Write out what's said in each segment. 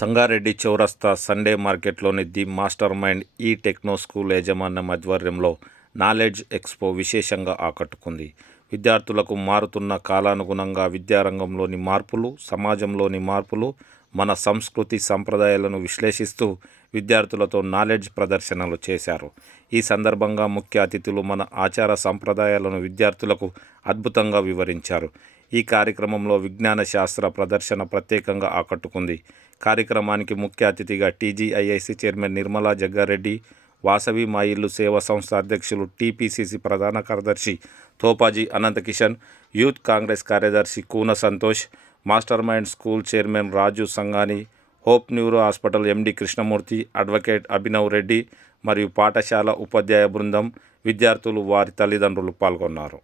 సంగారెడ్డి చౌరస్తా Sunday మార్కెట్లోని the master mind ఈ techno school యాజమాన్యం ఆధ్వర్యంలో నాలెడ్జ్ ఎక్స్పో విశేషంగా ఆకట్టుకుంది. విద్యార్థులకు మారుతున్న కాలానుగుణంగా విద్యారంగంలోని మార్పులు, సమాజంలోని మార్పులు, మన సంస్కృతి సంప్రదాయాలను విశ్లేషిస్తూ విద్యార్థులతో నాలెడ్జ్ ప్రదర్శనలు చేశారు. ఈ సందర్భంగా ముఖ్య అతిథులు మన ఆచార సంప్రదాయాలను విద్యార్థులకు అద్భుతంగా వివరించారు. ఈ కార్యక్రమంలో విజ్ఞాన శాస్త్ర ప్రదర్శన ప్రత్యేకంగా ఆకట్టుకుంది. కార్యక్రమానికి ముఖ్య అతిథిగా టీజీఐఐసి చైర్మన్ నిర్మలా జగ్గారెడ్డి, వాసవి మా ఇల్లు సేవా సంస్థ అధ్యక్షులు, టీపీసీసీ ప్రధాన కార్యదర్శి తోపాజీ అనంతకిషన్, యూత్ కాంగ్రెస్ కార్యదర్శి Koona Santosh, master mind school chairman Raju Sangani, hope neuro hospital MD Krishnamurthy, advocate Abhinav Reddy మరియు పాఠశాల ఉపాధ్యాయ బృందం, విద్యార్థులు, వారి తల్లిదండ్రులు పాల్గొన్నారు.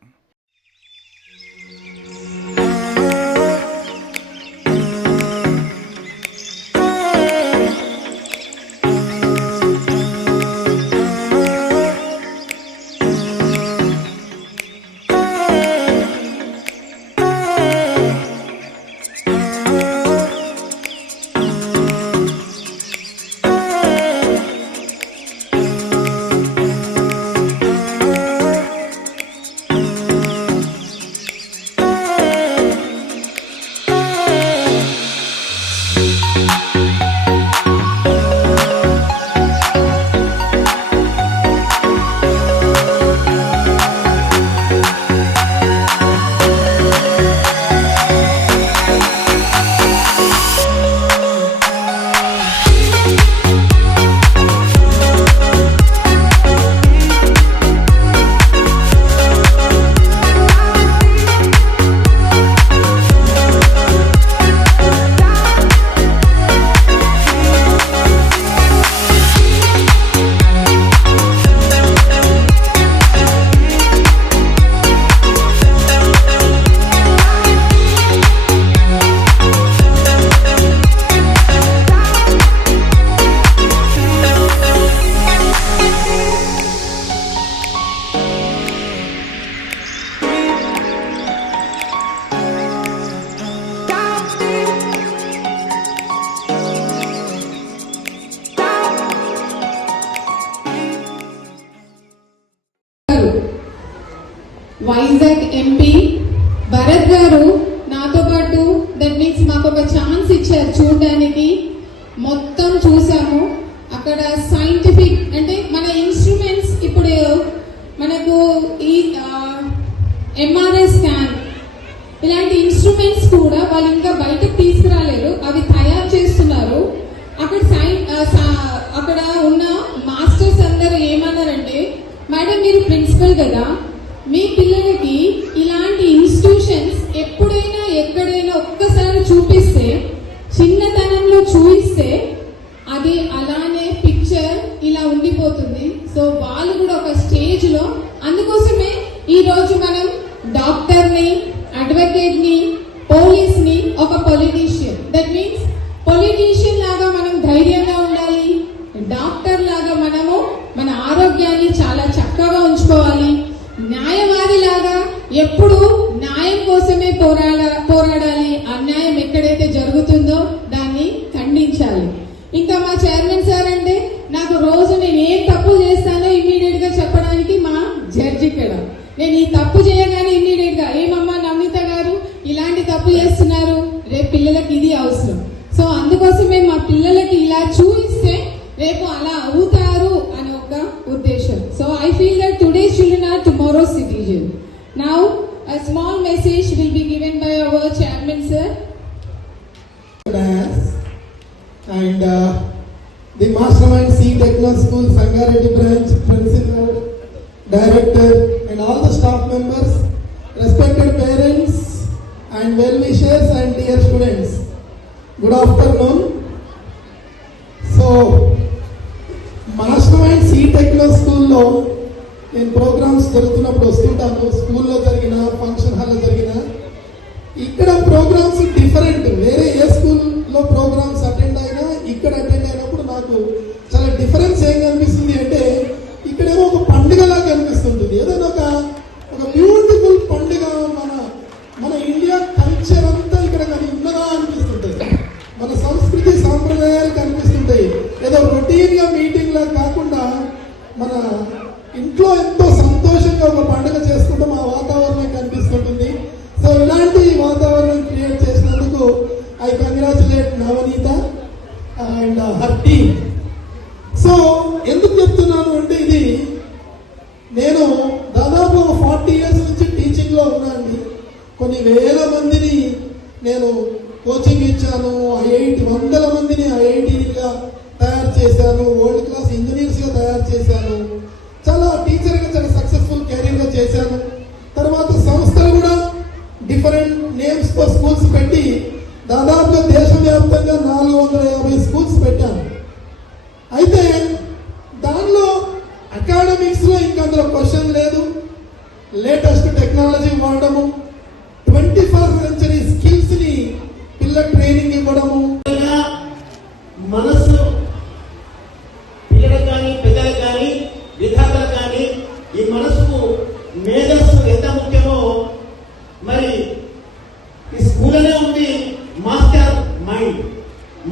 వైజాగ్ ఎంపీ భరత్ గారు నాతో పాటు దట్ మీన్స్ మాకు ఒక ఛాన్స్ ఇచ్చారు చూడడానికి. మొత్తం చూసాము. అక్కడ సైంటిఫిక్ అంటే మన ఇన్స్ట్రుమెంట్స్ ఇప్పుడు మనకు ఈ ఎంఆర్ఐ స్కాన్ ఇలాంటి ఇన్స్ట్రుమెంట్స్ కూడా వాళ్ళు ఇంకా బయటకు తీసుకురాలేరు, అవి తయారు చేస్తున్నారు. అక్కడ ఉన్న మాస్టర్స్ అందరూ ఏమన్నారంటే, మేడం మీరు ప్రిన్సిపల్ కదా, మీ పిల్లలకి ఇలాంటి ఇన్స్టిట్యూషన్స్ ఎప్పుడైనా ఎక్కడైనా ఒక్కసారి చూపిస్తే, చిన్నతనంలో చూపిస్తే అది అలానే పిక్చర్ ఇలా ఉండిపోతుంది. సో వాళ్ళు కూడా ఒక స్టేజ్ లో, అందుకోసమే ఈ రోజు మనం డాక్టర్ని, అడ్వకేట్ ని, పోలీస్ ని, ఒక పొలిటీషియన్, దట్ మీన్స్ పొలిటీషియన్ లాగా మనం ధైర్యంగా ఉండాలి, డాక్టర్ లాగా మనము మన ఆరోగ్యాన్ని చాలా చక్కగా ఉంచుకోవాలి, న్యాయవాది లాగా ఎప్పుడు న్యాయం కోసమే పోరాడాలి, అన్యాయం ఎక్కడైతే జరుగుతుందో దాన్ని ఖండించాలి. ఇంకా మా చైర్మన్ సార్ అంటే నాకు రోజు నేను ఏం తప్పు చేస్తానో ఇమ్మీడియట్ గా చెప్పడానికి మా జడ్జి ఇక్కడ. నేను ఈ తప్పు చేయగానే ఇమ్మీడియట్ గా ఏమమ్మా నమిత గారు ఇలాంటి తప్పు చేస్తున్నారు, రేపు పిల్లలకి ఇది అవసరం. సో అందుకోసమే మా పిల్లలకి ఇలా చూపిస్తే రేపు అలా అవుతారు అని ఒక ఉద్దేశం. So I feel that today's children are tomorrow's citizens. Now a small message will be given by our chairman sir. And the Mastermind C Techno School Sangareddy branch principal, director and all the staff members, respected parents and well wishers and dear students, good afternoon. So Mastermind C Techno School lo నేను programmes జరుగుతున్నప్పుడు వస్తుంటాను. స్కూల్లో జరిగిన, function హాల్లో జరిగిన, ఇక్కడ programmes different. వేరే ఏ స్కూల్లో programmes attend అయినా ఇక్కడ అటెండ్ అయినప్పుడు నాకు చాలా డిఫరెన్స్ ఏం కనిపిస్తుంది అంటే, ఇక్కడేమో ఒక పండుగలా కనిపిస్తుంటుంది. ఏదైనా ఒక బ్యూటిఫుల్ పండుగ, మన ఇండియా కల్చర్ అంతా ఇక్కడ ఉన్నదా అనిపిస్తుంటుంది. మన సంస్కృతి సాంప్రదాయ రొటీన్గా మీటింగ్లా కాకుండా మన ఇంట్లో ఎంతో సంతోషంగా ఒక పండుగ చేసుకుంటాం, ఆ వాతావరణం కనిపిస్తుంటుంది. సో ఇలాంటి వాతావరణం క్రియేట్ చేసినందుకు I congratulate Navaneetha and her team. So ఎందుకు చెప్తున్నాను అంటే, ఇది నేను దాదాపు 40 years నుంచి టీచింగ్లో ఉన్నాను. కొన్ని వేల మందిని నేను కోచింగ్ ఇచ్చాను, 100 మందిని ఐఐటీగా తయారు చేశాను, వరల్డ్ క్లాస్ ఇంజనీర్స్గా తయారు చేశాను. చాలా టీచర్గా చాలా సక్సెస్ఫుల్ కెరీర్గా చేశాను. తర్వాత సంస్థలు కూడా డిఫరెంట్ నేమ్స్తో స్కూల్స్ పెట్టి దాదాపుగా దేశవ్యాప్తంగా 450 స్కూల్స్ పెట్టాను. అయితే దానిలో అకాడమిక్స్లో ఇంకా అందులో క్వశ్చన్ లేదు. లేటెస్ట్ టెక్నాలజీ వాడడము, 21st century స్కిల్స్ని పిల్లల ట్రైనింగ్ ఇవ్వడము, మనస్సు పిల్లలకు కానీ పెద్దలకు కానీ విద్యార్థులకు కానీ ఈ మనసుకు మేధస్సు ఎంత ముఖ్యమో మరి ఈ స్కూల్లోనే ఉంది. మాస్టర్ మైండ్,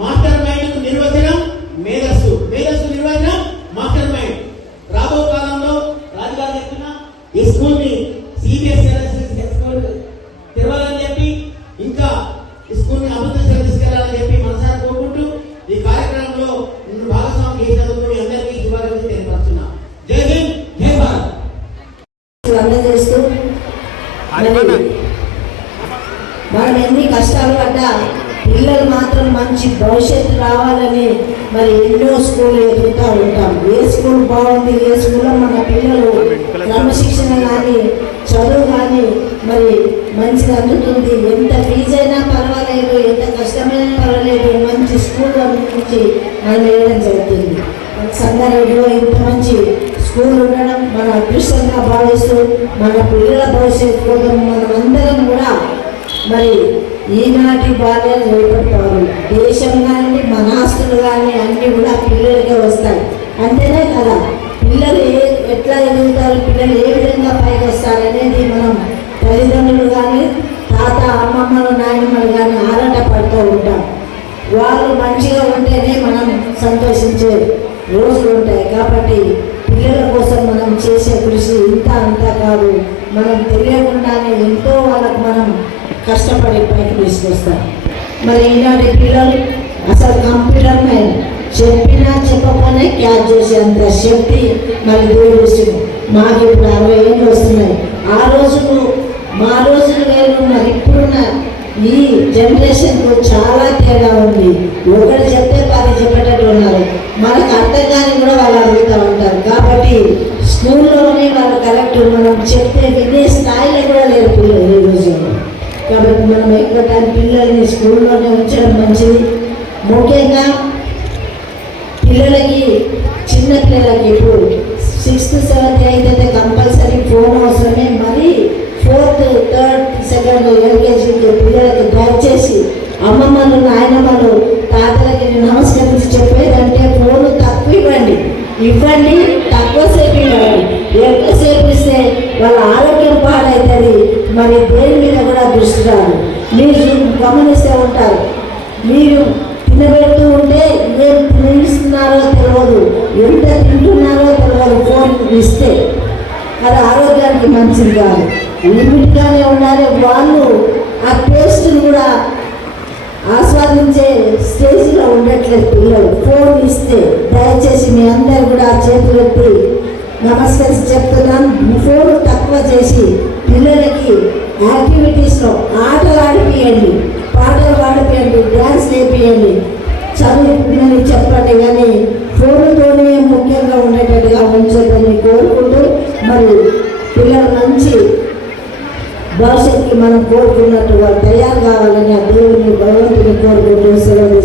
మాస్టర్ మైండ్ నిర్వచనం మేధస్సు, మేధస్సు నిర్వచనం మాస్టర్ మైండ్. రాబో కాలంలో రాజుగారు చెప్తున్న ఈ స్కూల్ ని సిబిఎస్ఈ స్కూల్ తెరవాలని చెప్పి, ఇంకా ఈ స్కూల్ ని అభివృద్ధి తీసుకెళ్లాలని చెప్పి మనసారా కోరుకుంటూ ఈ కార్యక్రమంలో నిన్ను భాగస్వామి చేసినందుకు మీ అందరికీ శుభాకాంక్షలు తెలియపరుస్తున్నా. జై హింద్, జై భారత్. అందజేస్తూ మనం ఎన్ని కష్టాలు పడ్డా పిల్లలు మాత్రం మంచి భవిష్యత్తు రావాలని మరి ఎన్నో స్కూల్ ఎదుగుతూ ఉంటాం. ఏ స్కూల్ బాగుంది, ఏ స్కూల్లో మన పిల్లలు క్రమశిక్షణ కానీ చదువు కానీ మరి మంచిగా అందుతుంది, ఎంత ఫీజు అయినా పర్వాలేదు, ఎంత కష్టమైనా పర్వాలేదు, మంచి స్కూల్ నుంచి మనం వేయడం జరుగుతుంది. సంగారెడ్డిలో ఇంత మంచి స్కూల్ ఉండడం మన అదృష్టంగా భావిస్తూ మన పిల్లల భవిష్యత్తు కోసం మనమందరం కూడా మరి ఈనాటి బాల్యాలు రేపడతారు. దేశం కానీ మన ఆస్తులు కానీ అన్నీ కూడా పిల్లలకే వస్తాయి. అంతేనే కదా, పిల్లలు ఎట్లా ఎదుగుతారు, పిల్లలు ఏ విధంగా పైకి వస్తారు అనేది మనం తల్లిదండ్రులు కానీ తాత అమ్మమ్మలు నాయనమ్మలు కానీ ఆరాట పడుతూ ఉంటాం. వాళ్ళు మంచిగా ఉంటేనే మనం సంతోషించే రోజులు ఉంటాయి. కాబట్టి పిల్లల కోసం మనం చేసే కృషి ఇంత అంతా కాదు, మనం తెలియకుండానే ఎంతో వాళ్ళకు మనం కష్టపడి పైకి తీసుకొస్తాం. మరి ఈనాటి పిల్లలు అసలు కంప్యూటర్ మీద చెప్పినా చెప్పకపోయినా క్యాచ్ చేసేంత శక్తి మరి దేవుడు ఇస్తుంది. మాకు ఇప్పుడు 60 ఏళ్ళు వస్తున్నాయి. మా రోజులు వేరు, మరి ఇప్పుడున్న ఈ జనరేషన్కు చాలా తేడా ఉంది. ఒకటి చెప్తే 10 చెప్పేటట్టు ఉన్నారు. మనకు అర్థం కానీ కూడా వాళ్ళు అడుగుతూ ఉంటారు. కాబట్టి స్కూల్లోనే వాళ్ళు కరెక్ట్ మనం చెప్తే వినే స్థాయిలో కూడా లేరు పిల్లలు ఈ రోజుల్లో. కాబట్టి మనం ఎక్కువ టైం పిల్లల్ని స్కూల్లోనే ఉంచడం మంచిది. ముఖ్యంగా పిల్లలకి, చిన్న పిల్లలకి ఇప్పుడు 6th, 7th, 8th అయితే కంపల్సరీ ఫోన్ అవసరమే. మరి 4th, 3rd, 2nd ఎల్కేజీకి పిల్లలకి దయచేసి అమ్మమ్మలు నాయనమ్మలు తాతలకి నమస్కరించి చెప్పేదంటే ఫోన్ తక్కువ ఇవ్వండి, తక్కువసేపు ఇవ్వండి. ఎక్కువసేపు ఇస్తే వాళ్ళ ఆరోగ్యం పాడవుతుంది, మరి దేని మీద కూడా దృష్టి రాదు. మీరు గమనిస్తూ ఉంటారు, మీరు తినబెడుతూ ఉంటే ఏం తినిస్తున్నారో తెలియదు, ఎంత తింటున్నారో తెలియదు. ఫోన్ ఇస్తే అది ఆరోగ్యానికి మంచిది కాదు. లిమిట్గానే ఉండాలి. వాళ్ళు ఆ టేస్ట్ని కూడా ఆస్వాదించే స్టేజ్లో ఉండట్లేదు పిల్లలు. ఫోన్ ఇస్తే దయచేసి మీ అందరు కూడా చేతులెత్తి నమస్కరించి చెప్తున్నాను, ఫోన్ తక్కువ చేసి పిల్లలకి యాక్టివిటీస్లో ఆటలు ఆడిపియండి, పాటలు పాడిపియండి, డ్యాన్స్ నేర్పియండి, చదువుకుని చెప్పండి. కానీ ఫోన్తోనే ముఖ్యంగా ఉండేటట్టుగా ఉంచదని కోరుకుంటూ మరి పిల్లల మంచి భవిష్యత్తుకి మనం కోరుకున్నట్టుగా తయారు కావాలని ఆ దేవుని భగవంతుని కోరుకుంటూ సెలవు